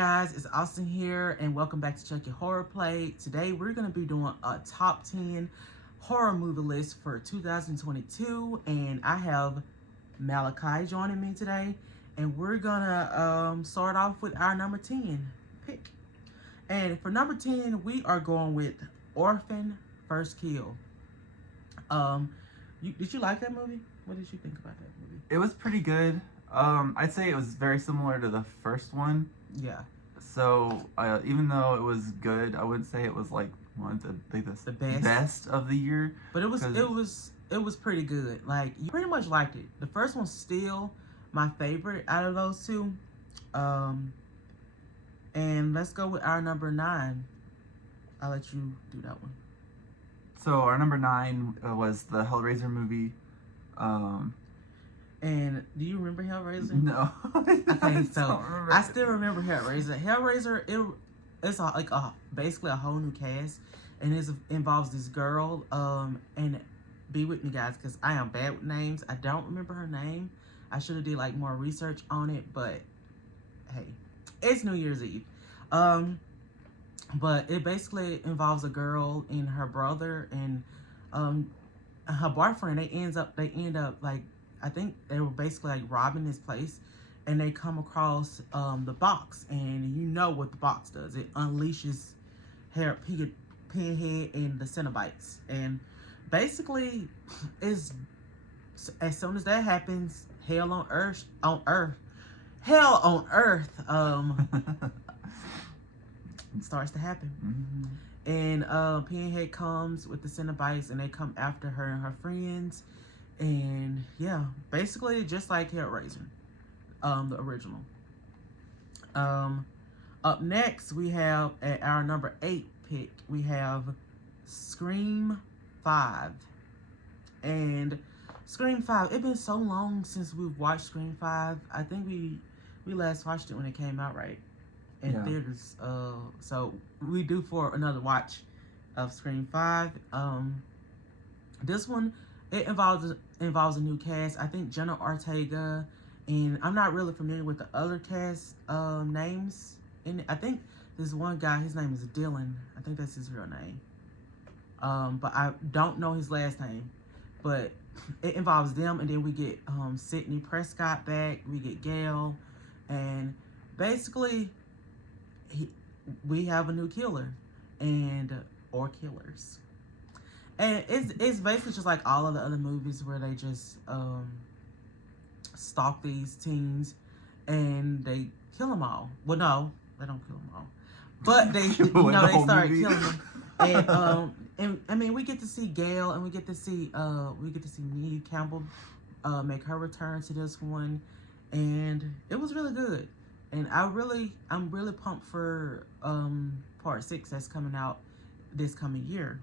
guys, it's Austin here, and welcome back to Chucky Horror Play. Today we're going to be doing a top 10 horror movie list for 2022, and I have Malachi joining me today, and we're going to start off with our number 10 pick. And for number 10, we are going with Orphan First Kill. Did you like that movie? What did you think about that movie? It was pretty good. I'd say it was very similar to the first one. Yeah. So even though it was good, I wouldn't say it was like one of the best of the year. But it was pretty good. Like, you pretty much liked it. The first one's still my favorite out of those two. And let's go with our number 9. I'll let you do that one. So our number 9 was the Hellraiser movie. And do you remember Hellraiser? No. Okay, so I still remember Hellraiser. Hellraiser, it's basically a whole new cast, and it involves this girl. And be with me, guys, because I am bad with names. I don't remember her name. I should have did like more research on it, but hey, it's New Year's Eve. But it basically involves a girl and her brother and her boyfriend. They end up like, I think they were basically like robbing this place, and they come across the box, and you know what the box does. It unleashes Pinhead and the Cenobites, and basically is, as soon as that happens, hell on earth starts to happen. Mm-hmm. And Pinhead comes with the Cenobites, and they come after her and her friends. And yeah, basically just like Hellraiser, the original. Up next, we have at our number 8 pick, we have Scream 5. And Scream 5, it's been so long since we've watched Scream 5. I think we last watched it when it came out, right? In theaters. So we due for another watch of Scream 5. This one, it involves a new cast. I think Jenna Ortega, and I'm not really familiar with the other cast names. And I think there's one guy, his name is Dylan. I think that's his real name. But I don't know his last name. But it involves them, and then we get Sidney Prescott back. We get Gail, and basically we have a new killer or killers. And it's basically just like all of the other movies where they just stalk these teens and they kill them all. Well, no, they don't kill them all, but they they start killing them. And I mean, we get to see Gail, and we get to see Neve Campbell make her return to this one, and it was really good. And I'm really pumped for part 6 that's coming out this coming year.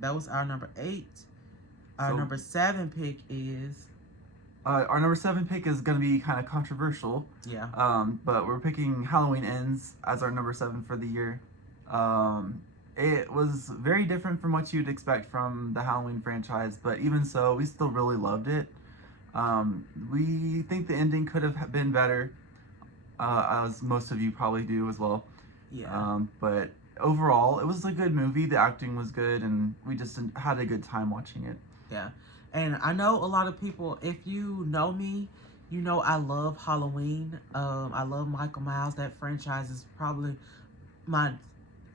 That was our number 8. Our number 7 pick is... our number 7 pick is going to be kind of controversial. Yeah. But we're picking Halloween Ends as our number 7 for the year. It was very different from what you'd expect from the Halloween franchise, but even so, we still really loved it. We think the ending could have been better, as most of you probably do as well. Yeah. But overall, it was a good movie. The acting was good, and we just had a good time watching it. Yeah. And I know a lot of people, if you know me, you know I love Halloween. I love Michael Myers. That franchise is probably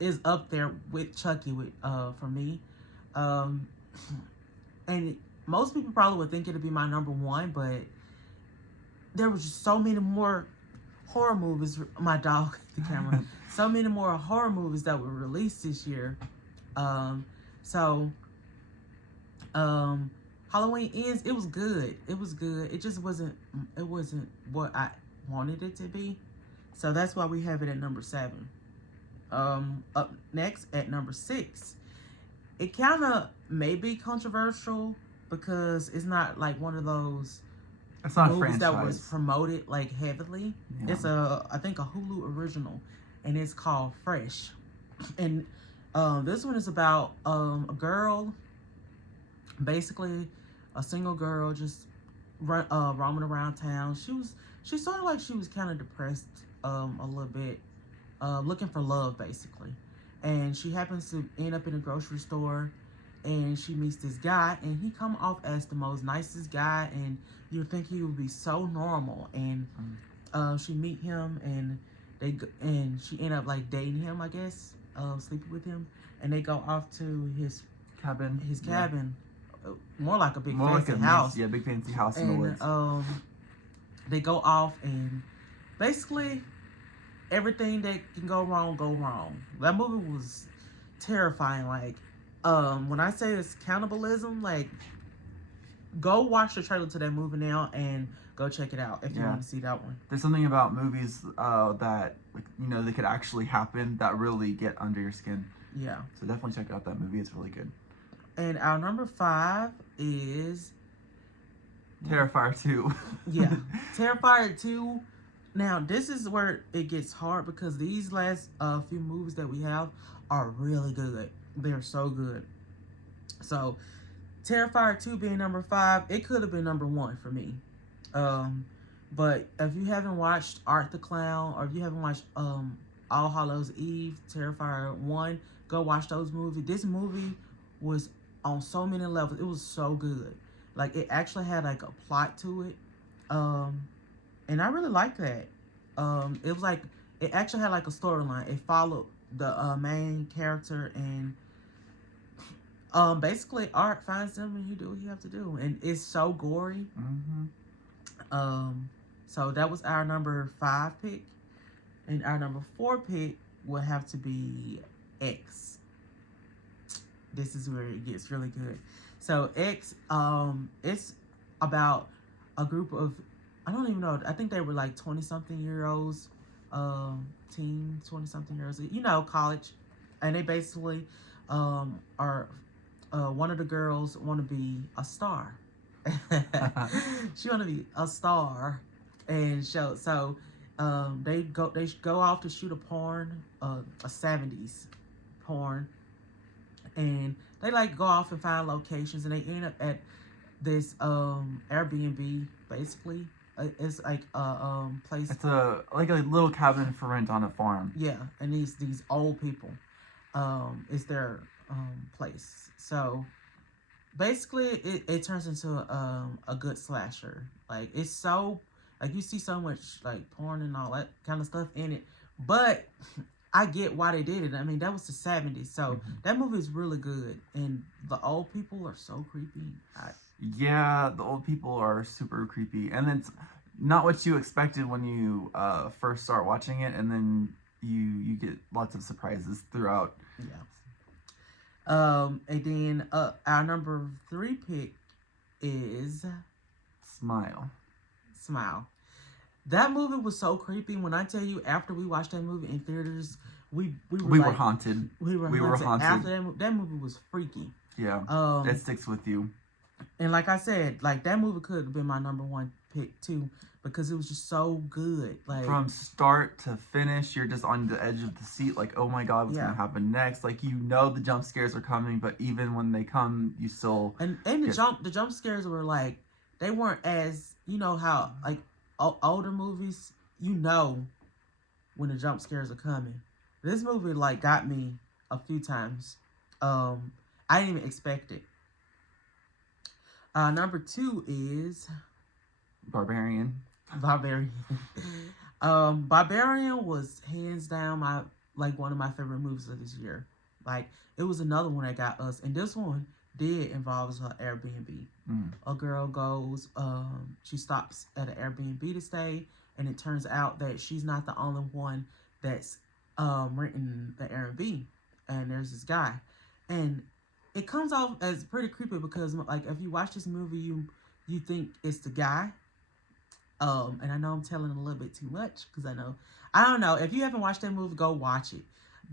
is up there with Chucky for me. And most people probably would think it'd be my number 1, but there was just so many more horror movies. My dog, the camera. So many more horror movies that were released this year. Halloween Ends, it was good. It was good. It just wasn't what I wanted it to be. So that's why we have it at number 7. Up next at number 6. It kind of may be controversial because it's not like one of those movies that was promoted like heavily. Yeah. It's I think a Hulu original, and it's called Fresh. And this one is about a girl, basically a single girl, just roaming around town. She sort of like she was kind of depressed a little bit looking for love, basically. And she happens to end up in a grocery store, and she meets this guy, and he come off as the most nicest guy, and you would think he would be so normal. And she meet him, and she end up like dating him, I guess, sleeping with him, and they go off to his cabin. More like a big More fancy like a house. big fancy house in the woods. They go off, and basically everything that can go wrong. That movie was terrifying. Like, when I say it's cannibalism, like, go watch the trailer to that movie now and go check it out if you want to see that one. There's something about movies that, like, they could actually happen that really get under your skin. Yeah. So definitely check out that movie. It's really good. And our number 5 is Terrifier 2. Yeah, Terrifier 2. Now, this is where it gets hard because these last few movies that we have are really good. They're so good. So, Terrifier 2 being number 5, it could have been number 1 for me. But if you haven't watched Art the Clown, or if you haven't watched All Hallows Eve, Terrifier 1, go watch those movies. This movie was on so many levels. It was so good. Like, it actually had like a plot to it. And I really liked that. It was like, it actually had like a storyline. It followed the main character, and basically Art finds them and you do what you have to do. And it's so gory. So that was our number 5 pick. And our number 4 pick would have to be X. This is where it gets really good. So X, it's about a group of, I don't even know, I think they were like 20-something-year-olds, teen 20-something-year-olds, college. And they basically are, one of the girls want to be a star. She want to be a star. And so they go off to shoot a porn, a 70s porn. And they like go off and find locations, and they end up at this Airbnb, basically. It's like a place. It's a little cabin for rent on a farm. Yeah, and these old people, it's their place. So basically, it turns into a good slasher. Like, it's so, like, you see so much like porn and all that kind of stuff in it, but I get why they did it. I mean, that was the 70s, so that movie is really good, and the old people are so creepy. Yeah, the old people are super creepy, and it's not what you expected when you first start watching it, and then you get lots of surprises throughout. Yeah. And then our number 3 pick is Smile. That movie was so creepy. When I tell you, after we watched that movie in theaters, we were haunted. We were haunted. After that movie was freaky. Yeah. It sticks with you. And like I said, like, that movie could have been my number 1 pick too, because it was just so good. Like, from start to finish, you're just on the edge of the seat, like, oh my god, what's gonna happen next? Like, the jump scares are coming, but even when they come, you still the jump scares were like, they weren't as, how like older movies, when the jump scares are coming. This movie like got me a few times. I didn't even expect it. Number 2 is Barbarian. Barbarian was hands down one of my favorite movies of this year. Like, it was another one that got us, and this one did involve her Airbnb. A girl goes, she stops at an Airbnb to stay, and it turns out that she's not the only one that's renting the Airbnb, and there's this guy, and it comes off as pretty creepy because, like, if you watch this movie, you think it's the guy. And I know I'm telling a little bit too much because I don't know. If you haven't watched that movie, go watch it.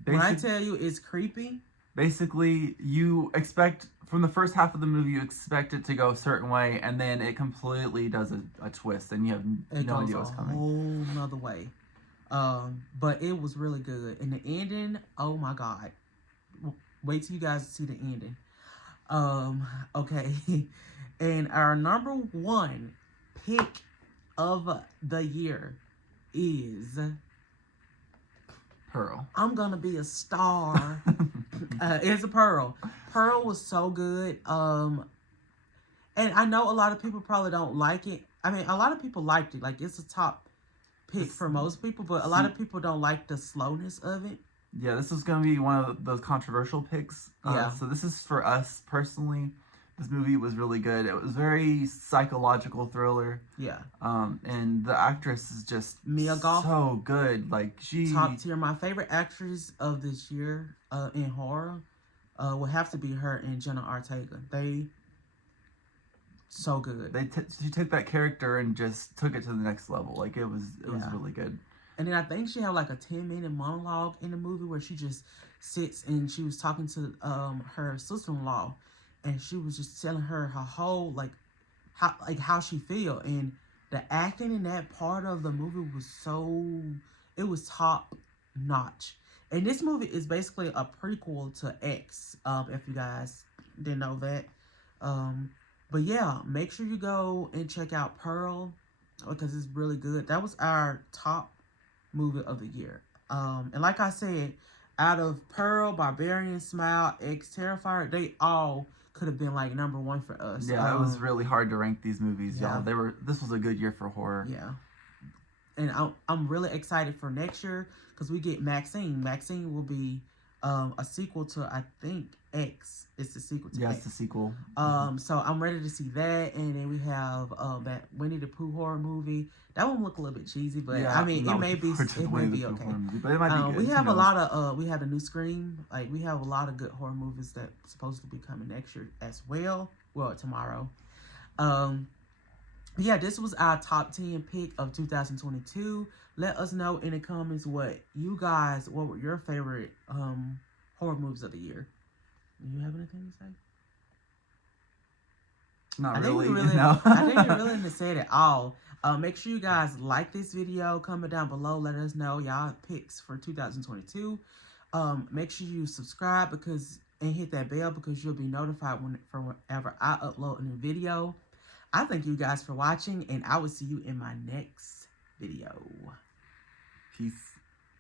When I tell you it's creepy. Basically, you expect, from the first half of the movie, you expect it to go a certain way, and then it completely does a twist, and you have no idea what's coming. It goes a whole nother way. But it was really good. And the ending, oh my God. Wait till you guys see the ending. Okay. And our number 1 pick of the year is Pearl. I'm gonna be a star. It's a Pearl. Pearl was so good. And I know a lot of people probably don't like it. I mean, a lot of people liked it. Like, it's a top pick for most people, but a lot of people don't like the slowness of it. Yeah, this is going to be one of those controversial picks. So this is for us personally. This movie was really good. It was very psychological thriller. Yeah. And the actress is just Mia Goth, so good. Like, she top tier. My favorite actress of this year in horror will have to be her and Jenna Ortega. They so good. She took that character and just took it to the next level. Like, it was really good. And then I think she had like a 10-minute monologue in the movie where she just sits and she was talking to her sister-in-law, and she was just telling her her whole how she feel, and the acting in that part of the movie was top notch. And this movie is basically a prequel to X, if you guys didn't know that. But yeah, make sure you go and check out Pearl because it's really good. That was our top movie of the year. And like I said, out of Pearl, Barbarian, Smile, X, Terrifier, they all could have been like number one for us. Yeah, it was really hard to rank these movies, yeah. y'all. This was a good year for horror. Yeah. And I'm really excited for next year because we get Maxine. Maxine will be a sequel to, I think, X. It's the sequel to X. Yeah, it's the sequel. So I'm ready to see that. And then we have that Winnie the Pooh horror movie. That one look a little bit cheesy, but I mean, it may be okay. Movie, but it might be good. We have a lot of we have a new Scream. Like, we have a lot of good horror movies that supposed to be coming next year as well. Well, tomorrow. Yeah, this was our top 10 pick of 2022. Let us know in the comments what were your favorite horror movies of the year. Do you have anything to say? Not really. No. I think we really didn't say it at all. Make sure you guys like this video. Comment down below. Let us know y'all picks for 2022. Make sure you subscribe and hit that bell because you'll be notified whenever I upload a new video. I thank you guys for watching, and I will see you in my next video. Peace.